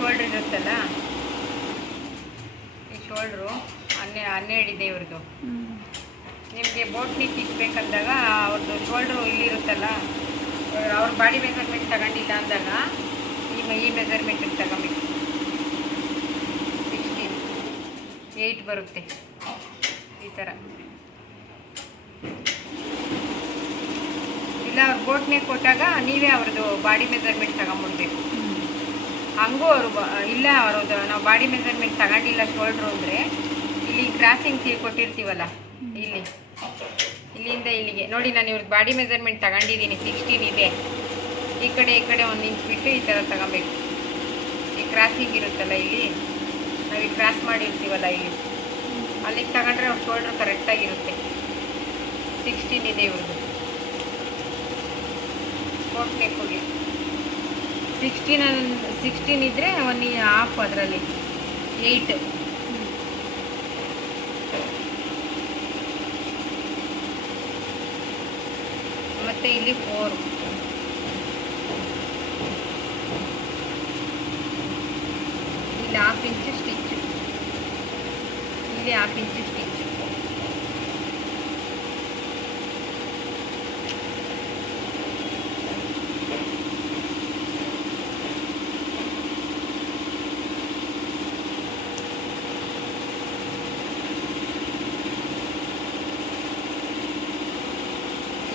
Shoulder ಇರುತ್ತಲ್ಲ, ಈ shoulder 12 ಇದೆ ಇವ್ರದ್ದು. ನಿಮಗೆ ಬೋಟ್ ನೆಕ್ ಇಕ್ಬೇಕಂದಾಗ ಅವ್ರದ್ದು ಶೋಲ್ಡ್ರು ಇಲ್ಲಿರುತ್ತಲ್ಲ, ಅವ್ರ ಬಾಡಿ ಮೆಜರ್ಮೆಂಟ್ ತಗೊಂಡಿಲ್ಲ ಅಂದಾಗ ಈ ಮೆಜರ್ಮೆಂಟಿಗೆ ತಗೊಬೇಕು. 8 ಬರುತ್ತೆ ಈ ಥರ. ಇಲ್ಲ ಅವ್ರು ಬೋಟ್ ನೆಕ್ ಕೊಟ್ಟಾಗ ನೀವೇ ಅವ್ರದ್ದು ಬಾಡಿ ಮೆಜರ್ಮೆಂಟ್ ತಗೊಂಬಿಡ್ಬೇಕು. ಹಂಗೂ ಅವರು ಇಲ್ಲ ಅವ್ರದ್ದು ನಾವು ಬಾಡಿ ಮೆಜರ್ಮೆಂಟ್ ತಗೊಂಡಿಲ್ಲ ಶೋಲ್ಡ್ರು ಅಂದರೆ, ಇಲ್ಲಿ ಕ್ರಾಸಿಂಗ್ ಕೊಟ್ಟಿರ್ತೀವಲ್ಲ, ಇಲ್ಲಿಂದ ಇಲ್ಲಿಗೆ ನೋಡಿ, ನಾನು ಇವ್ರದ್ದು ಬಾಡಿ ಮೆಜರ್ಮೆಂಟ್ ತಗೊಂಡಿದ್ದೀನಿ. 16 ಇದೆ. ಈ ಕಡೆ 1 ಇಂಚ್ ಬಿಟ್ಟು ಈ ಥರ ತಗೊಬೇಕು. ಈ ಕ್ರಾಸಿಂಗ್ ಇರುತ್ತಲ್ಲ, ಇಲ್ಲಿ ನಾವು ಈ ಕ್ರಾಸ್ ಮಾಡಿರ್ತೀವಲ್ಲ, ಇಲ್ಲಿ ಅಲ್ಲಿಗೆ ತಗೊಂಡ್ರೆ ಅವ್ರ ಶೋಲ್ಡ್ರ್ ಕರೆಕ್ಟಾಗಿರುತ್ತೆ. 16 ಇದೆ ಇವ್ರದ್ದು ಬೋಟ್ ನೆಕ್ಕಿಗೆ. 16 ಇದ್ದರೆ 1 ಹಾಫ್, ಅದರಲ್ಲಿ 8. ಮತ್ತು ಇಲ್ಲಿ 4. ಇಲ್ಲಿ 1/2 ಇಂಚು ಸ್ಟಿಚ್, ಇಲ್ಲಿ 1/2 ಇಂಚು ಸ್ಟಿಚ್.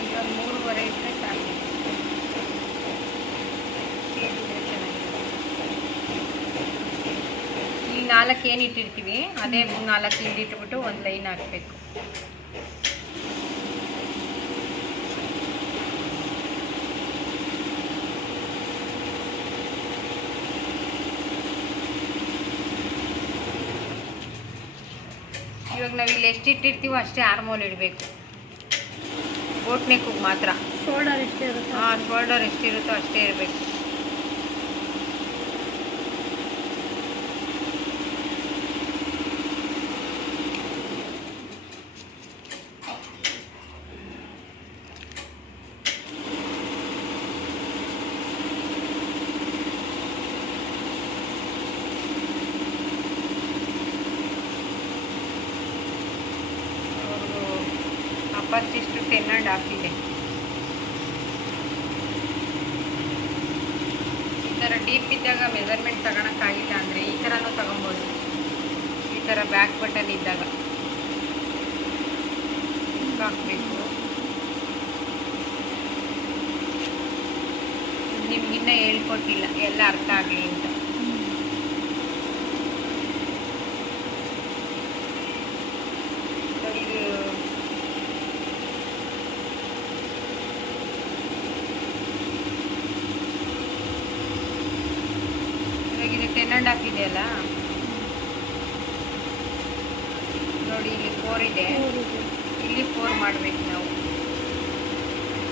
ಈಗ 3.25 ಇದ್ದರೆ ಸಾಕು. ಇಲ್ಲಿ 4 ಏನು ಇಟ್ಟಿರ್ತೀವಿ ಅದೇ 4 ಇಲ್ಲಿ ಇಟ್ಬಿಟ್ಟು ಒಂದು ಲೈನ್ ಹಾಕಬೇಕು. ಇವಾಗ ನಾವು ಇಲ್ಲಿ ಎಷ್ಟು ಇಟ್ಟಿರ್ತೀವೋ ಅಷ್ಟೇ ಆರ್ಮೋಲ್ ಇಡಬೇಕು. ಬೋಟ್ ನೆಕ್ಕಿಗೆ ಮಾತ್ರ. ಶೋಲ್ಡರ್ ಎಷ್ಟೇ ಇರುತ್ತೆ? ಹಾಂ, ಶೋಲ್ಡರ್ ಎಷ್ಟಿರುತ್ತೋ ಅಷ್ಟೇ ಇರಬೇಕು. ಫಸ್ಟಿಷ್ಟು 10.5 ಇದೆ. ಈ ಥರ ಡೀಪ್ ಇದ್ದಾಗ ಮೆಜರ್ಮೆಂಟ್ ತಗೊಳಕ್ಕಾಗಿಲ್ಲ ಅಂದರೆ ಈ ಥರನೂ ತಗೊಬೋದು. ಈ ಥರ ಬ್ಯಾಕ್ ಬಟನ್ ಇದ್ದಾಗ ಹಾಕಬೇಕು. ನಿಮ್ಗಿನ್ನ ಹೇಳ್ಕೊಟ್ಟಿಲ್ಲ, ಎಲ್ಲ ಅರ್ಥ ಆಗಲಿ ಅಂತ. ಇದು ಇದು 10.5 ಇದೆಯಲ್ಲ ನೋಡಿ, ಇಲ್ಲಿ 4 ಇದೆ. ಇಲ್ಲಿ 4 ಮಾಡಬೇಕು ನಾವು.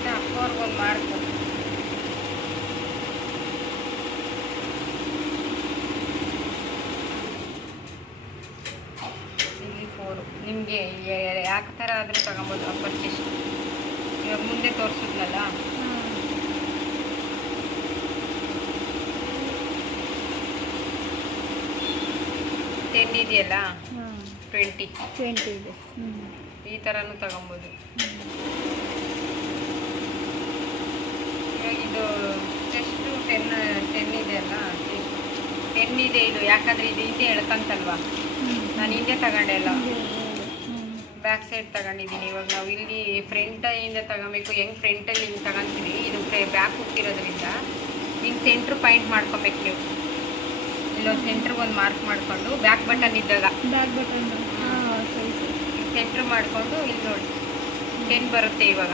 4 ಒಂದು ಮಾಡ್ಕೊ. ಇಲ್ಲಿ 4 ನಿಮಗೆ ಯಾವ ಥರ ಆದರೂ ತಗೊಬೋದು. ಫಸ್ಟಿಷ್ಟು ಇವಾಗ ಮುಂದೆ ತೋರಿಸಿದ್ನಲ್ಲ, 10 ಇದೆಯಲ್ಲ, 20 ಇದೆ. ಈ ಥರನೂ ತಗೊಬೋದು. ಇವಾಗ ಇದು ಚೆಸ್ಟು 10 ಇದೆಯಲ್ಲ, 10 ಇದೆ ಇದು. ಯಾಕಂದರೆ ಇದು ಹಿಂದೆ ಎಳ್ಕಂತಲ್ವಾ, ನಾನು ಹಿಂದೆ ತಗೊಂಡೆ ಎಲ್ಲ, ಬ್ಯಾಕ್ ಸೈಡ್ ತಗೊಂಡಿದ್ದೀನಿ. ಇವಾಗ ನಾವು ಇಲ್ಲಿ ಫ್ರಂಟಿಂದ ತಗೊಬೇಕು. ಹೆಂಗೆ ಫ್ರಂಟಲ್ಲಿ ಹಿಂಗೆ ತಗೊಂತೀವಿ, ಇದು ಬ್ಯಾಕ್ ಹೋಗ್ತಿರೋದ್ರಿಂದ ಹಿಂಗೆ ಸೆಂಟ್ರ್ ಪಾಯಿಂಟ್ ಮಾಡ್ಕೊಬೇಕು ನೀವು. ಇಲ್ಲೊಂದು ಸೆಂಟ್ರಿಗೆ ಒಂದು ಮಾರ್ಕ್ ಮಾಡಿಕೊಂಡು ಬ್ಯಾಕ್ ಬಟನ್ ಇದ್ದಾಗ ಸೆಂಟ್ರ್ ಮಾಡಿಕೊಂಡು ಇಲ್ಲಿ ನೋಡಿ 10 ಬರುತ್ತೆ. ಇವಾಗ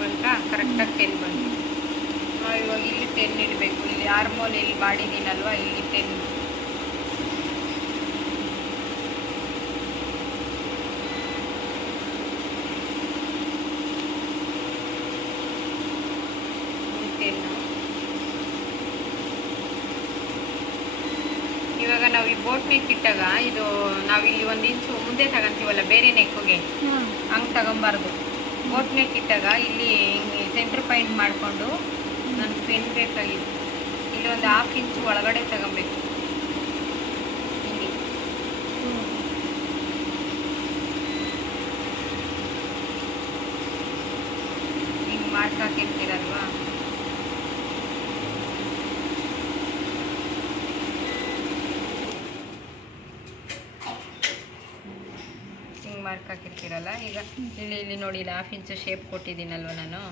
ಬಂತಾ? ಕರೆಕ್ಟಾಗಿ 10 ಬಂತು. ಇವಾಗ ಇಲ್ಲಿ 10 ಇಡಬೇಕು. ಇಲ್ಲಿ ಆರ್ಮೋಲ್ ಇಲ್ಲಿ ಮಾಡಿದ್ದೀನಲ್ವ, ಇಲ್ಲಿ 10. ಇವಾಗ ನಾವು ಈ ಬೋಟ್ ನೆಕ್ ಇಟ್ಟಾಗ ಇದು ನಾವಿಲ್ಲಿ 1 ಇಂಚು ಮುಂದೆ ತಗೊಂತೀವಲ್ಲ ಬೇರೆ ನೆಕ್ಕಿಗೆ, ಹಂಗೆ ತಗೊಬಾರ್ದು. ಬೋಟ್ ನೆಕ್ ಇಟ್ಟಾಗ ಇಲ್ಲಿ ಸೆಂಟ್ರ್ ಪಾಯಿಂಟ್ ಮಾಡಿಕೊಂಡು ನನಗೆ ಪೆನ್ ಬೇಕಾಗಿತ್ತು. ಇಲ್ಲೊಂದು ಹಾಫ್ ಇಂಚು ಒಳಗಡೆ ತಗೊಬೇಕು. ಹಿಂಗೆ ಹಿಂಗೆ ಮಾರ್ಕ್ ಹಾಕಿರ್ತೀರಲ್ವಾ, ಹಿಂಗೆ ಮಾರ್ಕ್ ಹಾಕಿರ್ತೀರಲ್ಲ. ಈಗ ಇಲ್ಲಿ ನೋಡಿ, ಇಲ್ಲಿ ಹಾಫ್ ಇಂಚು ಶೇಪ್ ಕೊಟ್ಟಿದ್ದೀನಲ್ವ ನಾನು,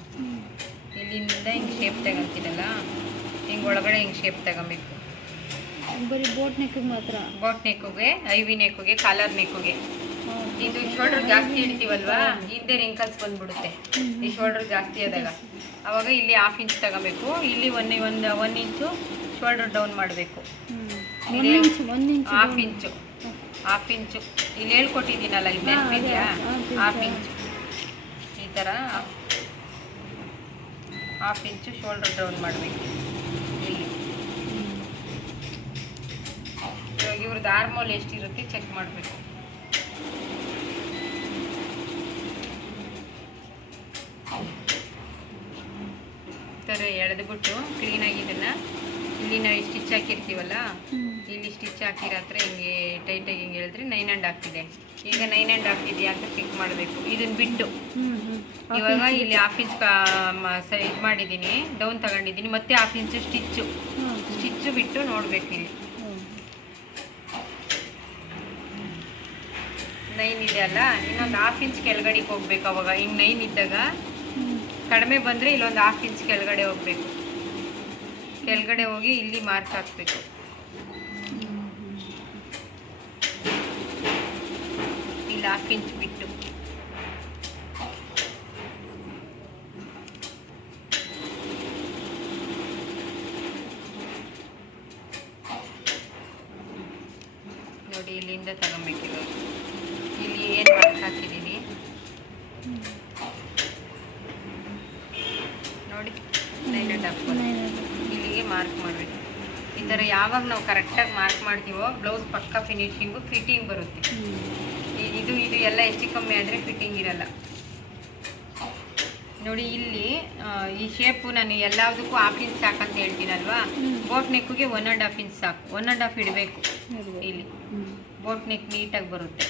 ಇಲ್ಲಿಂದ ಹಿಂಗೆ ಶೇಪ್ ತಗೊಂತೀನಲ್ಲ, ಹಿಂಗೆ ಒಳಗಡೆ ಹಿಂಗೆ ಶೇಪ್ ತಗೊಬೇಕು. ಬರೀ ಬೋಟ್ ನೆಕ್ಗೆ ಮಾತ್ರ? ಬೋಟ್ ನೆಕ್ಗೆ, ಐವಿ ನೆಕ್ಗೆ, ಕಾಲರ್ ನೆಕ್ಗೆ. ಇದು ಶೋಲ್ಡರ್ ಜಾಸ್ತಿ ಇಡ್ತೀವಲ್ವಾ, ಹಿಂದೆ ರಿಂಕಲ್ಸ್ ಬಂದ್ಬಿಡುತ್ತೆ ಈ ಶೋಲ್ಡರ್ ಜಾಸ್ತಿ ಆದಾಗ. ಅವಾಗ ಇಲ್ಲಿ ಹಾಫ್ ಇಂಚ್ ತಗೋಬೇಕು, ಇಲ್ಲಿ ಒನ್ ಇಂಚು ಶೋಲ್ಡರ್ ಡೌನ್ ಮಾಡಬೇಕು. ಹಾಫ್ ಇಂಚು ಇಲ್ಲಿ ಹೇಳ್ಕೊಟ್ಟಿದ್ದೀನಲ್ಲ, ಇದು ನೆನಪಿದೆಯಾ? ಹಾಫ್ ಇಂಚು ಈ ಥರ ಹಾಫ್ ಇಂಚು ಶೋಲ್ಡರ್ ಡೌನ್ ಮಾಡಬೇಕು. ಇಲ್ಲಿ ಇವಾಗ ಇವ್ರದ್ದು ಆರ್ಮೋಲ್ ಎಷ್ಟಿರುತ್ತೆ ಚೆಕ್ ಮಾಡಬೇಕು. ಈ ಥರ ಎಳೆದ್ಬಿಟ್ಟು ಕ್ಲೀನಾಗಿ ಇದನ್ನು, ಇಲ್ಲಿ ನಾವು ಸ್ಟಿಚ್ ಹಾಕಿರ್ತೀವಲ್ಲ, ಇಲ್ಲಿ ಸ್ಟಿಚ್ ಹಾಕಿರೋ ಹತ್ರ ಹಿಂಗೆ ಟೈಟಾಗಿ ಹಿಂಗೆ ಹೇಳಿದ್ರೆ 9.5 ಇದೆ. ಈಗ 9.5 ಇದೆಯಾ ಅಂತ ಚೆಕ್ ಮಾಡಬೇಕು. ಇದನ್ನು ಬಿಟ್ಟು ಇವಾಗ ಇಲ್ಲಿ ಹಾಫ್ ಇಂಚ್ ಇದು ಮಾಡಿದ್ದೀನಿ, ಡೌನ್ ತಗೊಂಡಿದ್ದೀನಿ, ಮತ್ತೆ ಹಾಫ್ ಇಂಚು ಸ್ಟಿಚ್ಚು ಬಿಟ್ಟು ನೋಡಬೇಕು. ಇಲ್ಲಿ 9 ಇದೆ ಅಲ್ಲ, ಇನ್ನೊಂದು ಹಾಫ್ ಇಂಚ್ ಕೆಳಗಡೆಗೆ ಹೋಗ್ಬೇಕು. ಅವಾಗ ಹಿಂಗೆ 9 ಇದ್ದಾಗ ಕಡಿಮೆ ಬಂದರೆ ಇಲ್ಲೊಂದು ಹಾಫ್ ಇಂಚ್ ಕೆಳಗಡೆ ಹೋಗ್ಬೇಕು. ಕೆಳಗಡೆ ಹೋಗಿ ಇಲ್ಲಿ ಮಾರ್ಕ್ ಹಾಕಬೇಕು. ಇಲ್ಲಿ ಹಾಫ್ ಇಂಚ್ ಬಿಟ್ಟು ನೋಡಿ, ಇಲ್ಲಿಂದ ತಗೊಬೇಕಿಲ್ಲ. ಇಲ್ಲಿ ಏನು ಮಾರ್ಕ್ ಹಾಕಿದ್ದೀನಿ ನೋಡಿ, 9.5 ಇಲ್ಲಿಗೆ ಮಾರ್ಕ್ ಮಾಡಬೇಕು. ಈ ಥರ ಯಾವಾಗ ನಾವು ಕರೆಕ್ಟಾಗಿ ಮಾರ್ಕ್ ಮಾಡ್ತೀವೋ ಬ್ಲೌಸ್ ಪಕ್ಕ ಫಿನಿಶಿಂಗು ಫಿಟ್ಟಿಂಗ್ ಬರುತ್ತೆ. ಇದು ಎಲ್ಲ ಹೆಚ್ಚು ಕಮ್ಮಿ ಆದರೆ ಫಿಟ್ಟಿಂಗ್ ಇರಲ್ಲ. ನೋಡಿ ಇಲ್ಲಿ ಈ ಶೇಪು ನಾನು ಎಲ್ಲದಕ್ಕೂ ಹಾಫ್ ಇಂಚ್ ಸಾಕಂತ ಹೇಳ್ತೀನಲ್ವಾ, ಬೋಟ್ ನೆಕ್ಗೆ 1.5 ಇಂಚ್ ಸಾಕು. 1.5 ಇಡಬೇಕು. ಇಲ್ಲಿ ಬೋಟ್ ನೆಕ್ ನೀಟಾಗಿ ಬರುತ್ತೆ.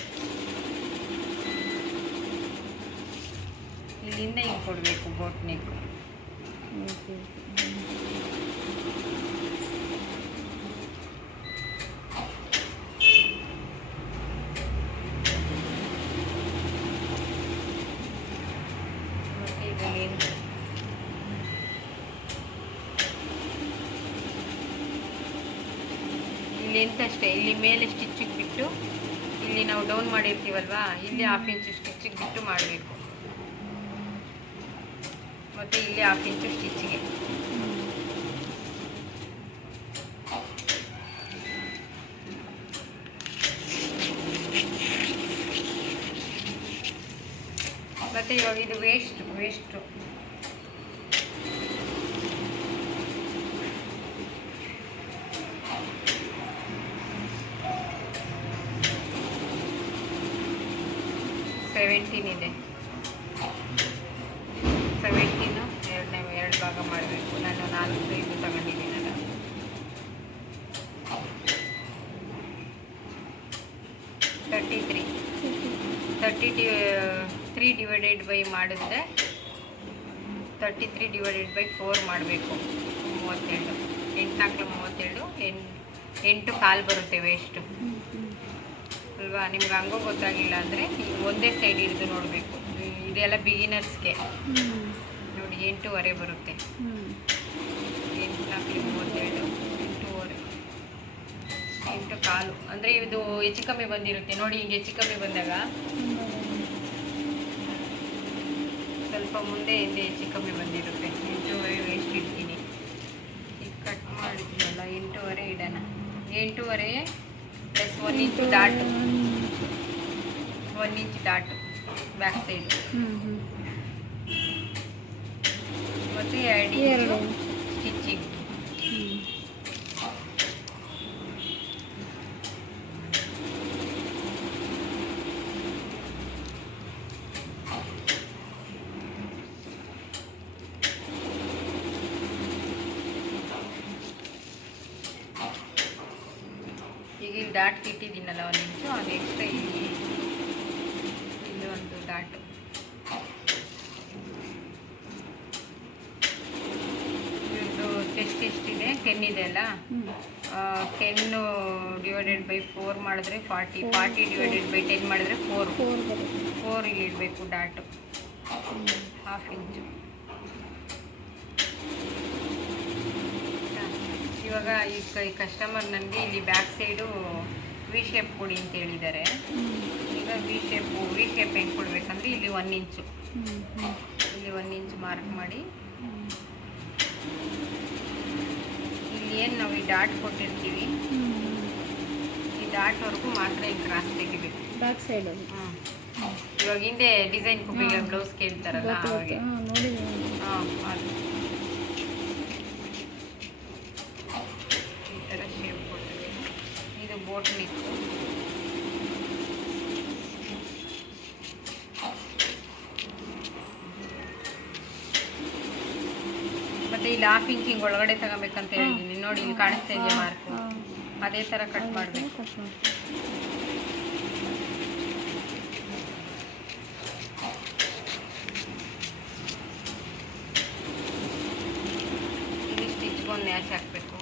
ಇಲ್ಲಿಂದ ಹಿಂಗೆ ಕೊಡಬೇಕು ಬೋಟ್ ನೆಕ್. ಲೆಂತ್ ಅಷ್ಟೇ, ಇಲ್ಲಿ ಮೇಲೆ ಸ್ಟಿಚ್ಚಿಗೆ ಬಿಟ್ಟು, ಇಲ್ಲಿ ನಾವು ಡೌನ್ ಮಾಡಿರ್ತೀವಲ್ವಾ, ಇಲ್ಲಿ ಹಾಫ್ ಇಂಚು ಸ್ಟಿಚ್ಚಿಗೆ ಬಿಟ್ಟು ಮಾಡಬೇಕು. ಮತ್ತು ಇಲ್ಲಿ ಹಾಫ್ ಇಂಚು ಸ್ಟಿಚ್ಚಿಗೆ. ಮತ್ತು ಇವಾಗ ಇದು ವೇಸ್ಟು 17 ಇದೆ. 17 ಎರಡು ಭಾಗ ಮಾಡಬೇಕು. ನಾನು 4 ತಗೊಂಡಿದ್ದೀನಲ್ಲ. 33 ಡಿವೈಡೆಡ್ ಬೈ ಮಾಡಿದ್ರೆ 33 ಡಿವೈಡೆಡ್ ಬೈ 4 ಮಾಡಬೇಕು. 37, 8 4 37, 8 ಕಾಲು ಬರುತ್ತೆ ವೇಸ್ಟು ಅಲ್ವಾ. ನಿಮ್ಗೆ ಹಂಗೋ ಗೊತ್ತಾಗಿಲ್ಲ ಅಂದರೆ ಒಂದೇ ಸೈಡ್ ಹಿಡಿದು ನೋಡಬೇಕು. ಇದೆಲ್ಲ ಬಿಗಿನರ್ಸ್ಗೆ ನೋಡಿ 8.5 ಬರುತ್ತೆ. 8 4 37, 8.5, 8 ಕಾಲು ಅಂದರೆ ಇದು ಹೆಚ್ಚು ಕಮ್ಮಿ ಬಂದಿರುತ್ತೆ ನೋಡಿ. ಹಿಂಗೆ ಹೆಚ್ಚು ಕಮ್ಮಿ ಬಂದಾಗ ಸ್ವಲ್ಪ ಮುಂದೆ ಹಿಂದೆ ಹೆಚ್ಚು ಕಮ್ಮಿ ಬಂದಿರುತ್ತೆ. 8.5 ವೇಸ್ಟ್ ಇಡ್ತೀನಿ. ಈಗ ಕಟ್ ಮಾಡಿದ್ನಲ್ಲ 8.5 ಇಡೋಣ. 8.5 plus 1 inch dot, 1 inch dot back side, ಮತ್ತು 2 ಇಂಚು ಸ್ಟಿಚಿಂಗ್. ಡಾಟ್ ಇಟ್ಟಿದ್ದೀನಲ್ಲ 1 ಇಂಚು, ಅದು ಎಕ್ಸ್ಟ್ರಾ ಇಲ್ಲಿ ಒಂದು ಡಾಟು. ಇವ್ರದ್ದು ಚೆಸ್ಟ್ ಎಷ್ಟಿದೆ? 10 ಇದೆ ಅಲ್ಲ, 10 ಡಿವೈಡೆಡ್ ಬೈ 4 ಮಾಡಿದ್ರೆ 40, 40 ಡಿವೈಡೆಡ್ ಬೈ 10 ಮಾಡಿದ್ರೆ 4 ಇಲ್ಲಿ ಇಡಬೇಕು ಡಾಟು, 1/2 ಇಂಚು. ಇವಾಗ ಈ ಕಸ್ಟಮರ್ ನನಗೆ ಇಲ್ಲಿ ಬ್ಯಾಕ್ ಸೈಡು ವಿ ಶೇಪ್ ಕೊಡಿ ಅಂತ ಹೇಳಿದ್ದಾರೆ. ಈಗ ವಿ ಶೇಪ್ ಹೆಂಗೆ ಕೊಡಬೇಕಂದ್ರೆ ಇಲ್ಲಿ 1 ಇಂಚು, ಇಲ್ಲಿ 1 ಇಂಚು ಮಾರ್ಕ್ ಮಾಡಿ, ಇಲ್ಲಿ ಏನು ನಾವು ಈ ಡಾಟ್ ಕೊಟ್ಟಿರ್ತೀವಿ ಈ ಡಾಟ್ವರೆಗೂ ಮಾತ್ರ ಈ ಕ್ರಾಸ್ ತೆಗಿಬೇಕು ಬ್ಯಾಕ್ ಸೈಡ್. ಇವಾಗ ಹಿಂದೆ ಡಿಸೈನ್ ಕುಪ್ಪಿಗೆ ಬ್ಲೌಸ್ ಕೇಳ್ತಾರಲ್ಲ ಅವಾಗೆ. ಹಾಂ, ಅದು ಈ ಥರ ಶೇಪ್ ಕೊಡ್ತೀವಿ. ಇದು ಬೋಟ್ ನೆಕ್. ಮತ್ತೆ ಇಲ್ಲಿ 1/2 ಇಂಚ್ ಹಿಂಗೆ ಒಳಗಡೆ ತಗೋಬೇಕಂತ ಹೇಳಿದ್ದೀನಿ ನೋಡಿ, ಇಲ್ಲಿ ಕಾಣಿಸ್ತಾ ಇದೆಯಾ ಮಾರ್ಕು? ಅದೇ ಥರ ಕಟ್ ಮಾಡಬೇಕು. ಇಲ್ಲಿ ಸ್ಟಿಚ್ಗೊಂದು ಮ್ಯಾಚ್ ಹಾಕಬೇಕು.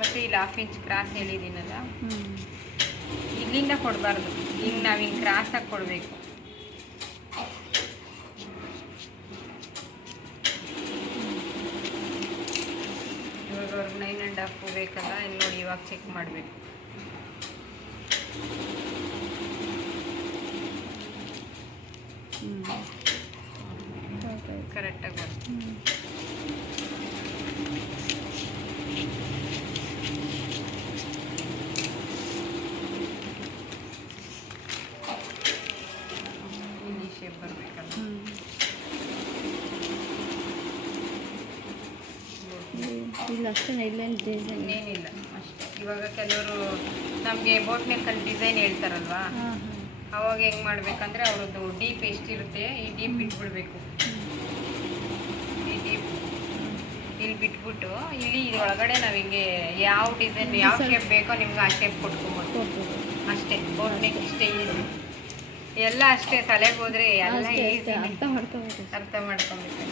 ಮತ್ತೆ ಇಲ್ಲಿ 1/2 ಇಂಚ್ ಕ್ರಾಸ್ ಹೇಳಿದ್ದೀನಲ್ಲ, ಇಲ್ಲಿಂದ ಕೊಡಬಾರ್ದು, ಹಿಂಗೆ ನಾವು ಹಿಂಗೆ ಕ್ರಾಸಾಗಿ ಕೊಡಬೇಕು. ಇವಾಗ ಅವ್ರಿಗೆ 9.5 ಬೇಕಲ್ಲ, ಇಲ್ಲಿ ನೋಡಿ ಇವಾಗ ಚೆಕ್ ಮಾಡಬೇಕು. ಕರೆಕ್ಟಾಗಿ ಬರುತ್ತೆ. ಇಲ್ಲಿ ಶೇಪ್ ಬರಬೇಕಲ್ಲ. ಇಲ್ಲ ಅಷ್ಟೇ, ಇಲ್ಲೇನು ಡಿಸೈನ್ ಇನ್ನೇನಿಲ್ಲ ಅಷ್ಟೇ. ಇವಾಗ ಕೆಲವರು ನಮಗೆ ಬೋಟ್ ನೆಕ್ಕಲ್ಲಿ ಡಿಸೈನ್ ಹೇಳ್ತಾರಲ್ವಾ, ಅವಾಗ ಹೆಂಗೆ ಮಾಡಬೇಕಂದ್ರೆ ಅವ್ರದ್ದು ಡೀಪ್ ಎಷ್ಟಿರುತ್ತೆ ಈ ಡೀಪ್ ಇಟ್ಬಿಡ್ಬೇಕು. ಈ ಡೀಪ್ ಇಲ್ಲಿ ಬಿಟ್ಬಿಟ್ಟು ಇಲ್ಲಿ ಒಳಗಡೆ ನಾವು ಹಿಂಗೆ ಯಾವ ಡಿಸೈನ್ ಯಾವ ಶೇಪ್ ಬೇಕೋ ನಿಮ್ಗೆ ಆ ಶೇಪ್ ಕೊಟ್ಕೊಬೋದು ಅಷ್ಟೇ. ಬೋಟ್ ನೆಕ್ ಇಷ್ಟೇ ಈಸಿ, ಎಲ್ಲ ಅಷ್ಟೇ. ತಲೆಗೆ ಹೋದರೆ ಎಲ್ಲ ಈಸಿ, ಅರ್ಥ ಮಾಡ್ಕೋಬೇಕು. ಅರ್ಥ ಮಾಡ್ಕೊಬೇಕು.